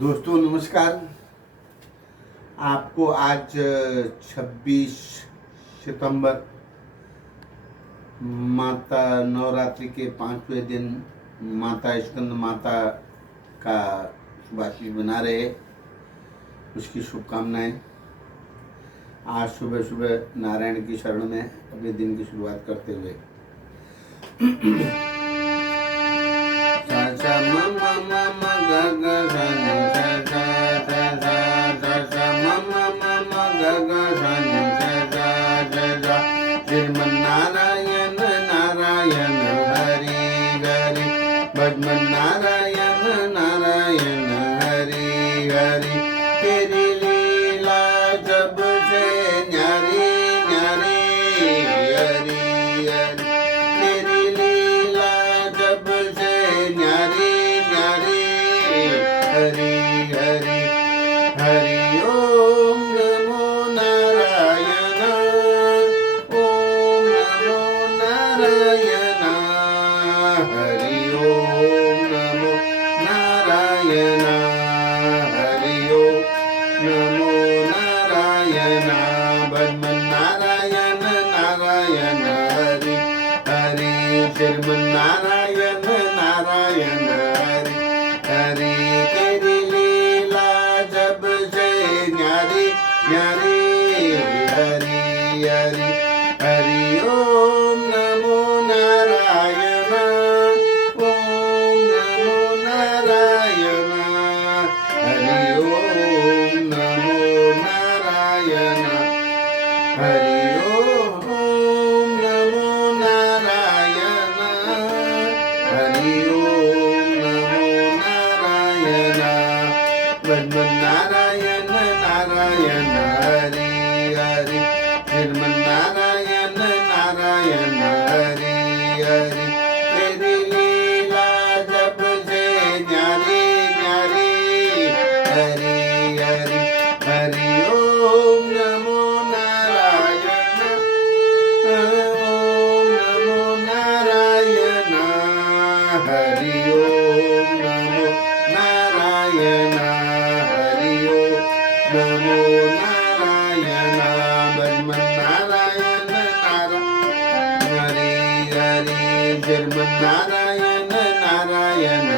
दोस्तों नमस्कार। आपको आज 26 सितंबर माता नवरात्रि के 5वें दिन माता स्कंद माता का शुभाशीष बना रहे, उसकी शुभकामनाएं। आज सुबह सुबह नारायण की शरण में अपने दिन की शुरुआत करते हुए श्रीमन्नारायण नारायण हरि हरि भजमन नारायण नारायण हरि हरि। तेरी लीला जब से न्यारी न्यारी हरि हरि। तेरी लीला जब से न्यारी न्यारी हरि हरि। हरि ओम नमो नारायण। ओम नमो नारायण। हरि ओम नमो नारायण। हरि ओम नमो नारायण। भजमन नारायण नारायण हरि हरि। श्रीमन नारायण नारायण हरि हरि। तेरी लीला जब से न्यारी न्यारी हरि हरि। हरि ओम नमो नारायण। ओम नमो नारायण। हरि ओम नमो नारायण। हरि ओम नमो नारायण। हरि ओम नमो नारायण। भजमन नारायण नारायण हरि हरि। श्रीमन नारायण नारायण हरि हरि। तेरी लीला जब से न्यारी न्यारी हरि हरि। हरि ओम नमो नारायण। ओम नमो नारायण। हरि ओम नमो नारायण। हरि ओम नमो नारायण। भजमन नारायण नारायण हरि हरि। श्रीमन नारायण नारायण